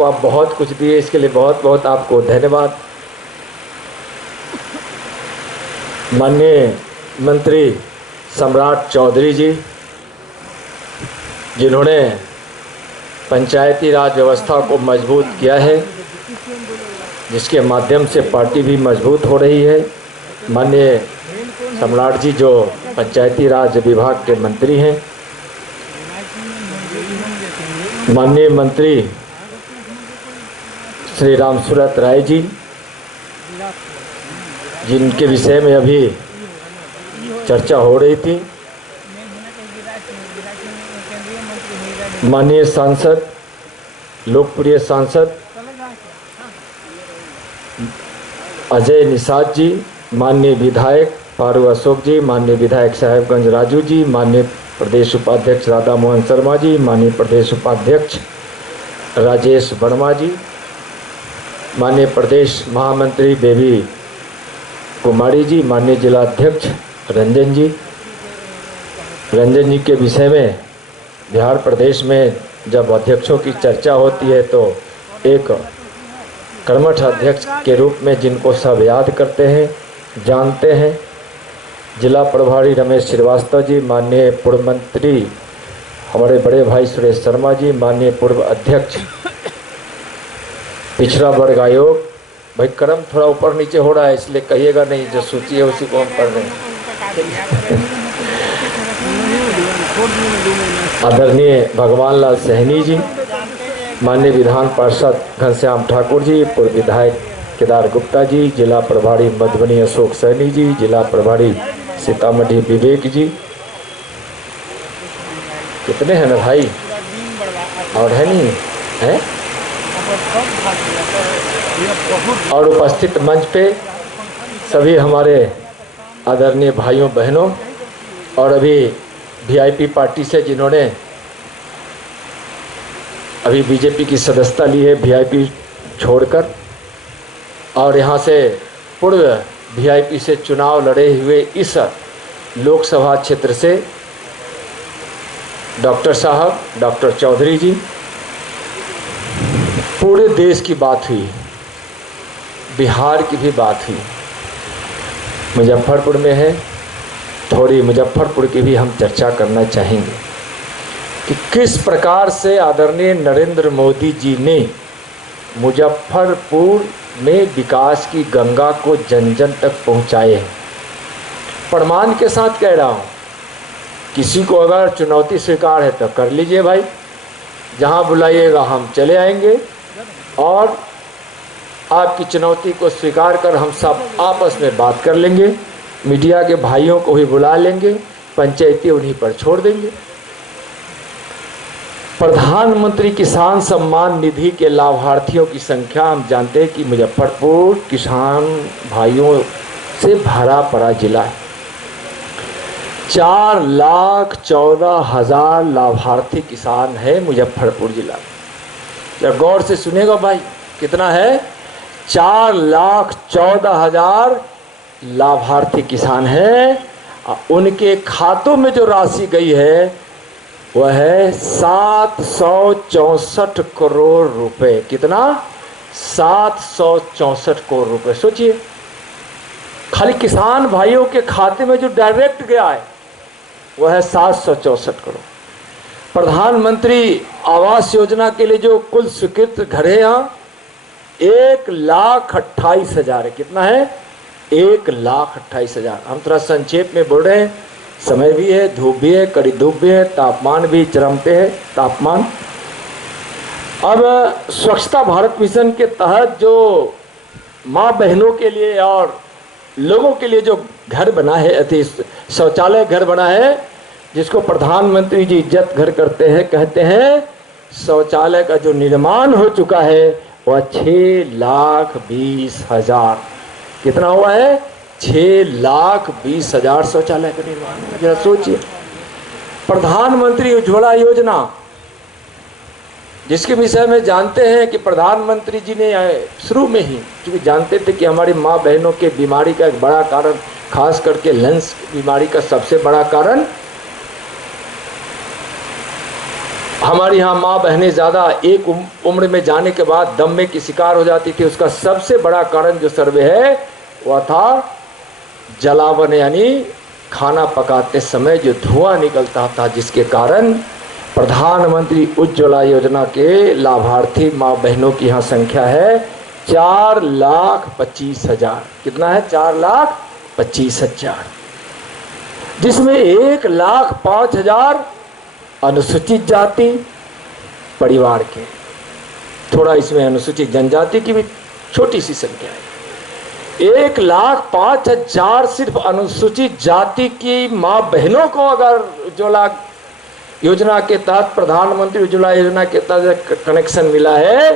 को आप बहुत कुछ दिए, इसके लिए बहुत बहुत आपको धन्यवाद। माननीय मंत्री सम्राट चौधरी जी, जिन्होंने पंचायती राज व्यवस्था को मजबूत किया है, जिसके माध्यम से पार्टी भी मजबूत हो रही है। माननीय सम्राट जी जो पंचायती राज विभाग के मंत्री हैं, माननीय मंत्री श्री राम सूरत राय जी, जिनके विषय में अभी चर्चा हो रही थी, माननीय सांसद, लोकप्रिय सांसद अजय निषाद जी, माननीय विधायक पारू अशोक जी, माननीय विधायक साहेबगंज राजू जी, माननीय प्रदेश उपाध्यक्ष राधा मोहन शर्मा जी, माननीय प्रदेश उपाध्यक्ष राजेश वर्मा जी, माननीय प्रदेश महामंत्री बेबी कुमारी जी, माननीय जिलाध्यक्ष रंजन जी के विषय में बिहार प्रदेश में जब अध्यक्षों की चर्चा होती है तो एक कर्मठ अध्यक्ष के रूप में जिनको सब याद करते हैं, जानते हैं, जिला प्रभारी रमेश श्रीवास्तव जी, माननीय पूर्व मंत्री हमारे बड़े भाई सुरेश शर्मा जी, माननीय पूर्व अध्यक्ष पिछड़ा वर्ग आयोग, भाई क्रम थोड़ा ऊपर नीचे हो रहा है इसलिए कहिएगा नहीं, जो सूची है उसी को हम पढ़ रहे हैं। आदरणीय भगवान लाल सहनी जी, माननीय विधान पार्षद घनश्याम ठाकुर जी, पूर्व विधायक केदार गुप्ता जी, जिला प्रभारी मधुबनी अशोक सैनी जी, जिला प्रभारी सीतामढ़ी विवेक जी, कितने हैं ना भाई, और है नहीं है, और उपस्थित मंच पे सभी हमारे आदरणीय भाइयों बहनों, और अभी वीआईपी पार्टी से जिन्होंने अभी बीजेपी की सदस्यता ली है वीआईपी छोड़कर, और यहाँ से पूर्व वीआईपी से चुनाव लड़े हुए इस लोकसभा क्षेत्र से डॉक्टर साहब, डॉक्टर चौधरी जी, पूरे देश की बात हुई, बिहार की भी बात हुई, मुजफ्फरपुर में है, थोड़ी मुजफ्फरपुर की भी हम चर्चा करना चाहेंगे कि किस प्रकार से आदरणीय नरेंद्र मोदी जी ने मुजफ्फरपुर में विकास की गंगा को जन जन तक पहुंचाए हैं। प्रमाण के साथ कह रहा हूं, किसी को अगर चुनौती स्वीकार है तो कर लीजिए भाई, जहां बुलाइएगा हम चले आएंगे, और आपकी चुनौती को स्वीकार कर हम सब आपस में बात कर लेंगे, मीडिया के भाइयों को भी बुला लेंगे, पंचायती उन्हीं पर छोड़ देंगे। प्रधानमंत्री किसान सम्मान निधि के लाभार्थियों की संख्या हम जानते हैं कि मुजफ्फरपुर किसान भाइयों से भरा पड़ा जिला है। 4,14,000 लाभार्थी किसान है मुजफ्फरपुर जिला में। जरा गौर से सुनेगा भाई, कितना है? 4,14,000 लाभार्थी किसान हैं। उनके खातों में जो राशि गई है वह है 764 करोड़ रुपए। कितना? 764 करोड़ रुपए। सोचिए, खाली किसान भाइयों के खाते में जो डायरेक्ट गया है वह है 764 करोड़। प्रधानमंत्री आवास योजना के लिए जो कुल स्वीकृत घर है यहाँ 1,28,000 है। कितना है? 1,28,000। हम थोड़ा संक्षेप में बोल रहे हैं, समय भी है, धूप भी है, कड़ी धूप भी है, तापमान भी चरम पे है तापमान। अब स्वच्छता भारत मिशन के तहत जो माँ बहनों के लिए और लोगों के लिए जो घर बना है, अति शौचालय घर बना है, जिसको प्रधानमंत्री जी इज्जत घर करते हैं, कहते हैं, शौचालय का जो निर्माण हो चुका है वह 6,20,000। कितना हुआ है? 6,20,000 शौचालय का निर्माण। जरा सोचिए, प्रधानमंत्री उज्ज्वला योजना, जिसके विषय में जानते हैं कि प्रधानमंत्री जी ने शुरू में ही, क्योंकि जानते थे कि हमारी माँ बहनों के बीमारी का एक बड़ा कारण, खास करके लंग्स बीमारी का सबसे बड़ा कारण हमारे यहाँ माँ बहनें ज़्यादा एक उम्र में जाने के बाद दमे की शिकार हो जाती थी। उसका सबसे बड़ा कारण जो सर्वे है वह था जलावन, यानी खाना पकाते समय जो धुआं निकलता था, जिसके कारण प्रधानमंत्री उज्ज्वला योजना के लाभार्थी माँ बहनों की यहाँ संख्या है 4,25,000। कितना है? 4,25,000, जिसमें 1,05,000 अनुसूचित जाति परिवार के, थोड़ा इसमें अनुसूचित जनजाति की भी छोटी सी संख्या है। 1,05,000 सिर्फ अनुसूचित जाति की माँ बहनों को अगर उज्ज्वला योजना के तहत, प्रधानमंत्री उज्ज्वला योजना के तहत कनेक्शन मिला है,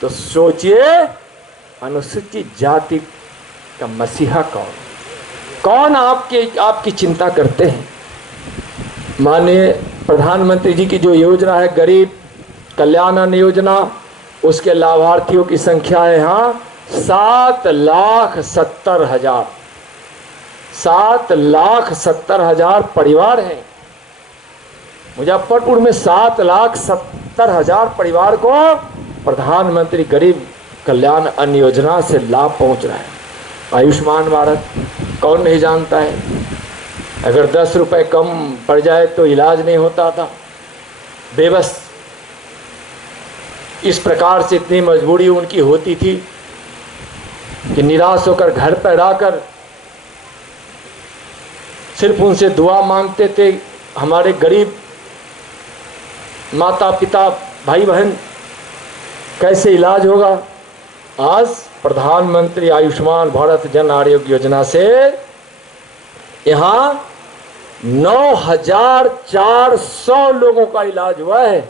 तो सोचिए अनुसूचित जाति का मसीहा कौन आपकी चिंता करते हैं। माननीय प्रधानमंत्री जी की जो योजना है गरीब कल्याण अन्न योजना, उसके लाभार्थियों की संख्या है यहाँ 7,70,000। 7,70,000 परिवार हैं। मुजफ्फरपुर में 7,70,000 परिवार को प्रधानमंत्री गरीब कल्याण अन्न योजना से लाभ पहुंच रहा है। आयुष्मान भारत कौन नहीं जानता है? अगर 10 रुपए कम पड़ जाए तो इलाज नहीं होता था। बेबस इस प्रकार से इतनी मजबूरी उनकी होती थी कि निराश होकर घर पर आकर सिर्फ उनसे दुआ मांगते थे, हमारे गरीब माता पिता भाई बहन कैसे इलाज होगा। आज प्रधानमंत्री आयुष्मान भारत जन आरोग्य योजना से यहाँ 9,400 लोगों का इलाज हुआ है।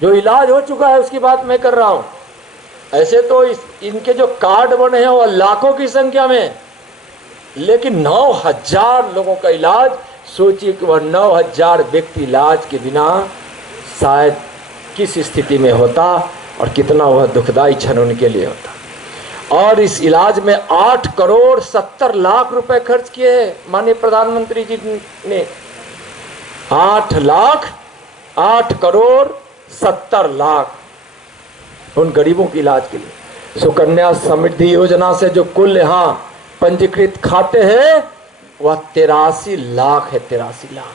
जो इलाज हो चुका है उसकी बात मैं कर रहा हूँ। ऐसे तो इनके जो कार्ड बने हैं वह लाखों की संख्या में, लेकिन 9,000 लोगों का इलाज। सोचिए कि वह 9,000 व्यक्ति इलाज के बिना शायद किस स्थिति में होता और कितना वह दुखदाई क्षण उनके लिए होता। और इस इलाज में 8,70,00,000 रुपए खर्च किए हैं माननीय प्रधानमंत्री जी ने। 8,70,00,000 उन गरीबों के इलाज के लिए। सुकन्या समृद्धि योजना से जो कुल यहाँ पंजीकृत खाते हैं वह 83 लाख है। 83 लाख।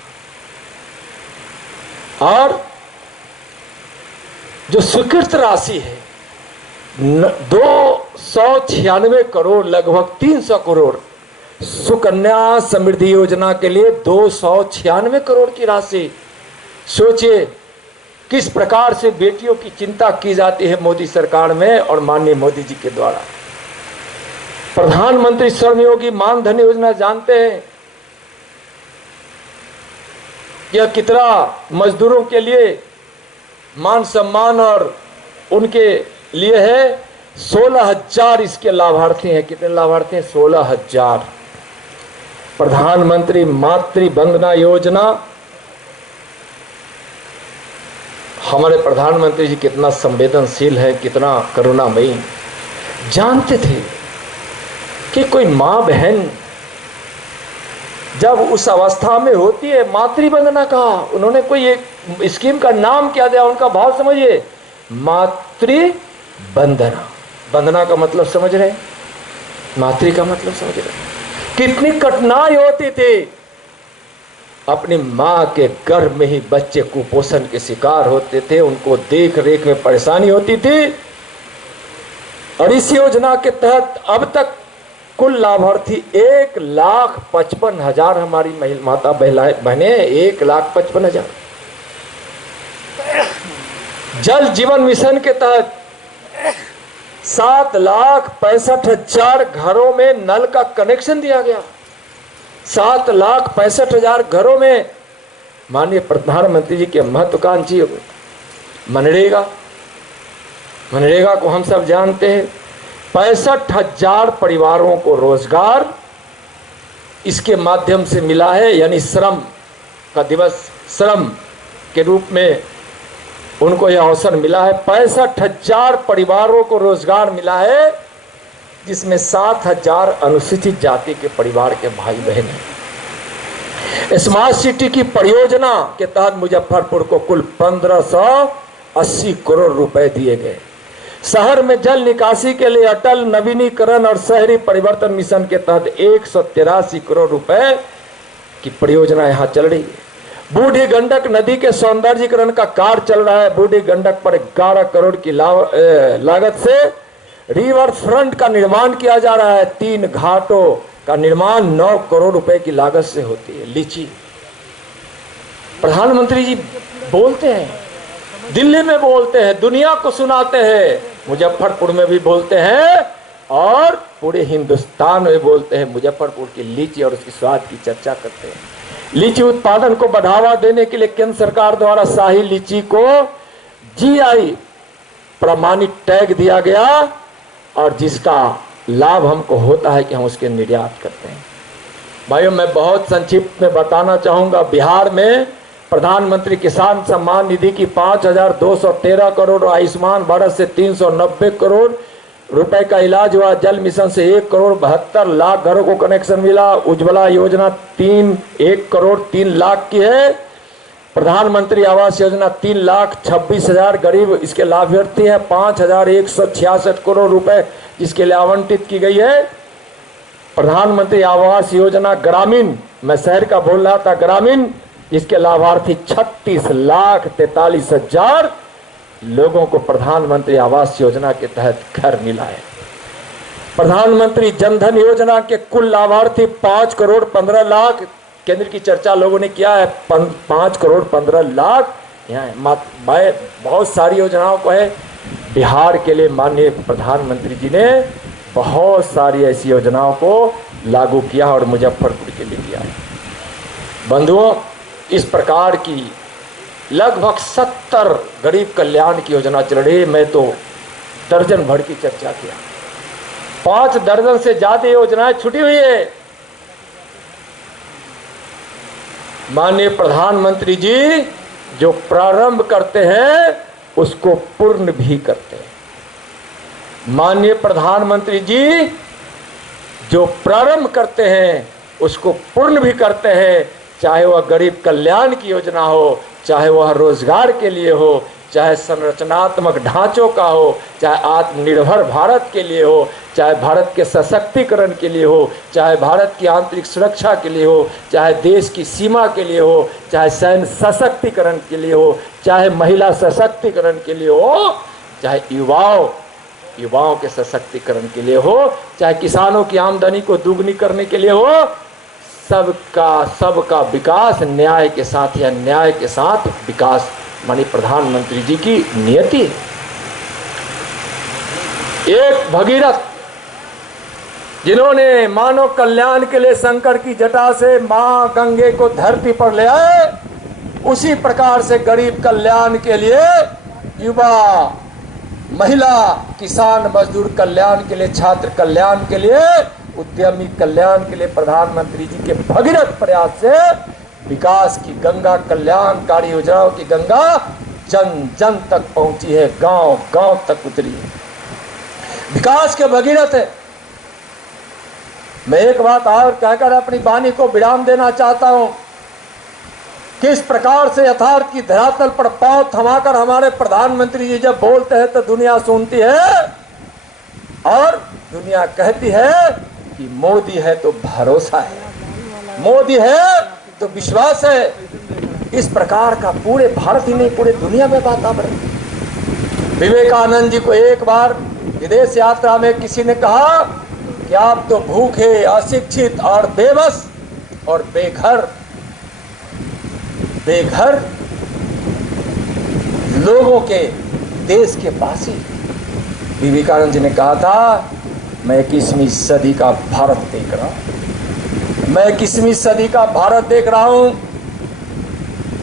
और जो स्वीकृत राशि है 296 करोड़, लगभग 300 करोड़। सुकन्या समृद्धि योजना के लिए 296 करोड़ की राशि। सोचिए किस प्रकार से बेटियों की चिंता की जाती है मोदी सरकार में और माननीय मोदी जी के द्वारा। प्रधानमंत्री श्रमयोगी मानधन योजना जानते हैं यह कितना मजदूरों के लिए मान सम्मान और उनके लिए है। 16,000 इसके लाभार्थी हैं। कितने लाभार्थी हैं? 16,000। प्रधानमंत्री मातृ वंदना योजना, हमारे प्रधानमंत्री जी कितना संवेदनशील है, कितना करुणामयी। जानते थे कि कोई माँ बहन जब उस अवस्था में होती है, मातृ वंदना का उन्होंने कोई एक स्कीम का नाम क्या दिया, उनका भाव समझिए, मातृ वंदना। वंदना का मतलब समझ रहे, मातृ का मतलब समझ रहे। कितनी कठिनाई होती थी। अपनी माँ के गर्भ में ही बच्चे कुपोषण के शिकार होते थे, उनको देख रेख में परेशानी होती थी। और इस योजना के तहत अब तक कुल लाभार्थी 1,55,000 हमारी माता बहने 1,55,000। जल जीवन मिशन के तहत 7,65,000 घरों में नल का कनेक्शन दिया गया। 7,65,000 घरों में माननीय प्रधानमंत्री जी के महत्वाकांक्षी मनरेगा को हम सब जानते हैं। 65,000 परिवारों को रोजगार इसके माध्यम से मिला है, यानी श्रम का दिवस, श्रम के रूप में उनको यह अवसर मिला है। 65,000 परिवारों को रोजगार मिला है, जिसमें 7,000 अनुसूचित जाति के परिवार के भाई बहन हैं। स्मार्ट सिटी की परियोजना के तहत मुजफ्फरपुर को कुल 1580 करोड़ रुपए दिए गए। शहर में जल निकासी के लिए अटल नवीनीकरण और शहरी परिवर्तन मिशन के तहत 183 करोड़ रुपए की परियोजना यहां चल रही है। बूढ़ी गंडक नदी के सौंदर्यीकरण का कार्य चल रहा है। बूढ़ी गंडक पर 11 करोड़ की लागत से रिवर फ्रंट का निर्माण किया जा रहा है। 3 घाटों का निर्माण 9 करोड़ रुपए की लागत से होती है। लीची, प्रधानमंत्री जी बोलते हैं, दिल्ली में बोलते हैं, दुनिया को सुनाते हैं, मुजफ्फरपुर में भी बोलते हैं और पूरे हिंदुस्तान में बोलते हैं। मुजफ्फरपुर की लीची और उसके स्वाद की चर्चा करते हैं। लीची उत्पादन को बढ़ावा देने के लिए केंद्र सरकार द्वारा शाही लीची को जीआई प्रमाणित टैग दिया गया और जिसका लाभ हमको होता है कि हम उसके निर्यात करते हैं। भाइयों, मैं बहुत संक्षिप्त में बताना चाहूंगा, बिहार में प्रधानमंत्री किसान सम्मान निधि की 5213 करोड़, आयुष्मान भारत से 390 करोड़ रुपए का इलाज हुआ, जल मिशन से 1 करोड़ 72 लाख घरों को कनेक्शन मिला, उज्ज्वला योजना 1 करोड़ 3 लाख की है, प्रधानमंत्री आवास योजना 3,26,000 गरीब इसके लाभार्थी हैं, 5,166 करोड़ रुपए जिसके लिए आवंटित की गई है। प्रधानमंत्री आवास योजना ग्रामीण, मैं शहर का बोल रहा था, ग्रामीण इसके लाभार्थी 36,43,000 लोगों को प्रधानमंत्री आवास योजना के तहत घर मिला है। प्रधानमंत्री जनधन योजना के कुल लाभार्थी 5 करोड़ 15 लाख, केंद्र की चर्चा लोगों ने किया है, 5 करोड़ 15 लाख यहाँ बहुत सारी योजनाओं को है। बिहार के लिए माननीय प्रधानमंत्री जी ने बहुत सारी ऐसी योजनाओं को लागू किया और मुजफ्फरपुर के लिए किया है। बंधुओं, इस प्रकार की लगभग 70 गरीब कल्याण की योजना चल रही है। मैं तो दर्जन भर की चर्चा किया, 5 दर्जन से ज्यादा योजनाएं छुटी हुई है। माननीय प्रधानमंत्री जी जो प्रारंभ करते हैं उसको पूर्ण भी करते हैं। माननीय प्रधानमंत्री जी जो प्रारंभ करते हैं उसको पूर्ण भी करते हैं, चाहे वह गरीब कल्याण की योजना हो, चाहे वह रोजगार के लिए हो, चाहे संरचनात्मक ढांचों का हो, चाहे आत्मनिर्भर भारत के लिए हो, चाहे भारत के सशक्तिकरण के लिए हो, चाहे भारत की आंतरिक सुरक्षा के लिए हो, चाहे देश की सीमा के लिए हो, चाहे सैन्य सशक्तिकरण के लिए हो, चाहे महिला सशक्तिकरण के लिए हो, चाहे युवाओं के सशक्तिकरण के लिए हो, चाहे किसानों की आमदनी को दुगनी करने के लिए हो, सबका विकास न्याय के साथ या न्याय के साथ विकास मानी प्रधानमंत्री जी की नियति है। एक भगीरथ जिन्होंने मानव कल्याण के लिए शंकर की जटा से मां गंगे को धरती पर ले आए, उसी प्रकार से गरीब कल्याण के लिए, युवा, महिला, किसान, मजदूर कल्याण के लिए, छात्र कल्याण के लिए, उद्यमी कल्याण के लिए प्रधानमंत्री जी के भगीरथ प्रयास से विकास की गंगा, कल्याणकारी योजनाओं की गंगा जन जन तक पहुंची है, गांव गांव तक उतरी है। विकास के भगीरथ है। मैं एक बात और कहकर अपनी वाणी को विराम देना चाहता हूं। किस प्रकार से यथार्थ की धरातल पर पांव थमाकर हमारे प्रधानमंत्री जी जब बोलते हैं तो दुनिया सुनती है और दुनिया कहती है कि मोदी है तो भरोसा है, मोदी है तो विश्वास है। इस प्रकार का पूरे भारत ही नहीं पूरे दुनिया में वातावरण। विवेकानंद जी को एक बार विदेश यात्रा में किसी ने कहा कि आप तो भूखे, अशिक्षित और बेबस और बेघर लोगों के देश के पास ही। विवेकानंद जी ने कहा था, मैं 21वीं सदी का भारत देख रहा हूं, मैं 21वीं सदी का भारत देख रहा हूं,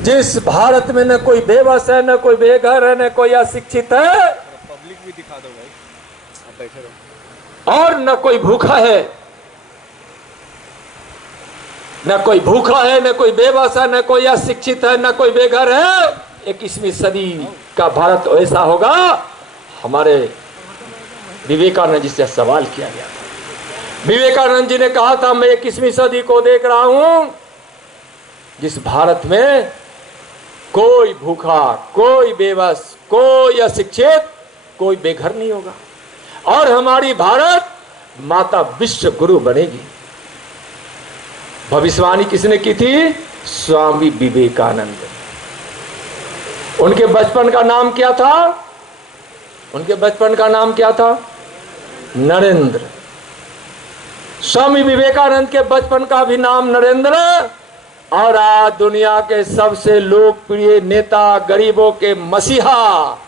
जिस भारत में न कोई बेबस है, न कोई बेघर है, न कोई अशिक्षित है, पब्लिक भी दिखा दो भाई, आप बैठे रहो, और न कोई भूखा है, न कोई भूखा है, न कोई बेबस है, न कोई अशिक्षित है, न कोई बेघर है। 21वीं सदी का भारत ऐसा होगा। हमारे विवेकानंद जी से सवाल किया गया था। विवेकानंद जी ने कहा था, मैं 21वीं सदी को देख रहा हूं जिस भारत में कोई भूखा, कोई बेबस, कोई अशिक्षित, कोई बेघर नहीं होगा। और हमारी भारत माता विश्व गुरु बनेगी। भविष्यवाणी किसने की थी? स्वामी विवेकानंद। उनके बचपन का नाम क्या था? उनके बचपन का नाम क्या था? नरेंद्र। स्वामी विवेकानंद के बचपन का भी नाम नरेंद्र। और आज दुनिया के सबसे लोकप्रिय नेता, गरीबों के मसीहा,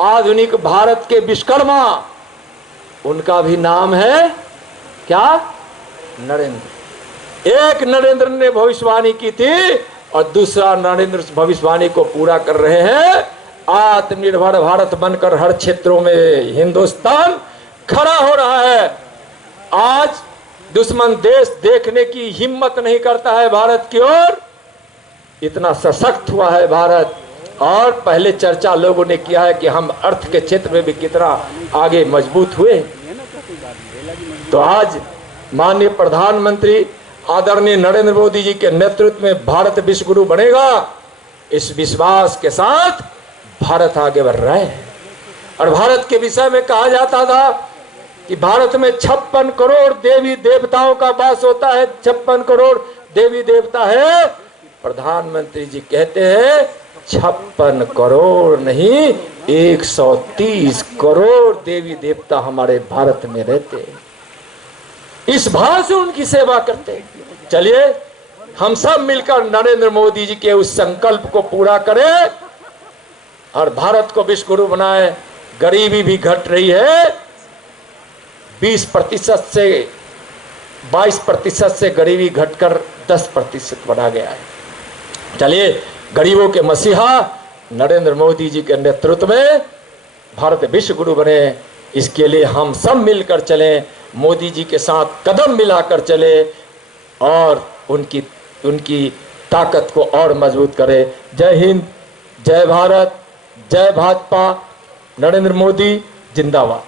आधुनिक भारत के विश्वकर्मा, उनका भी नाम है क्या? नरेंद्र। एक नरेंद्र ने भविष्यवाणी की थी और दूसरा नरेंद्र भविष्यवाणी को पूरा कर रहे हैं। आत्मनिर्भर भारत बनकर हर क्षेत्रों में हिंदुस्तान खड़ा हो रहा है। आज दुश्मन देश देखने की हिम्मत नहीं करता है भारत की ओर। इतना सशक्त हुआ है भारत। और पहले चर्चा लोगों ने किया है कि हम अर्थ के क्षेत्र में भी कितना आगे मजबूत हुए। तो आज माननीय प्रधानमंत्री आदरणीय नरेंद्र मोदी जी के नेतृत्व में भारत विश्व गुरु बनेगा, इस विश्वास के साथ भारत आगे बढ़ रहा है। और भारत के विषय में कहा जाता था कि भारत में 56 करोड़ देवी देवताओं का वास होता है। 56 करोड़ देवी देवता है। प्रधानमंत्री जी कहते हैं 56 करोड़ नहीं, 130 करोड़ देवी देवता हमारे भारत में रहते हैं। इस भाव से उनकी सेवा करते हैं। चलिए हम सब मिलकर नरेंद्र मोदी जी के उस संकल्प को पूरा करें और भारत को विश्व गुरु बनाए। गरीबी भी घट रही है। 20% से 22% से गरीबी घटकर 10% बढ़ा गया है। चलिए गरीबों के मसीहा नरेंद्र मोदी जी के नेतृत्व में भारत विश्व गुरु बने, इसके लिए हम सब मिलकर चलें, मोदी जी के साथ कदम मिलाकर चले और उनकी ताकत को और मजबूत करें। जय हिंद, जय भारत, जय भाजपा, नरेंद्र मोदी जिंदाबाद।